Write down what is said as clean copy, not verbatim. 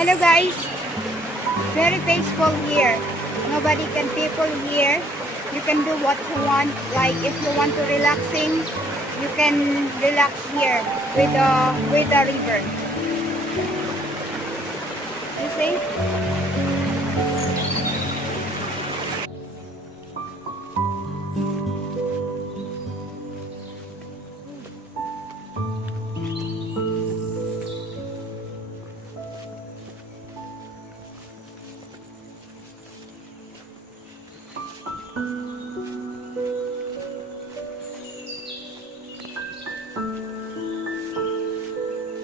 Hello guys, very peaceful here. Nobody can people here. You can do what you want. Like if you want to relaxing, you can relax here with the river. You see?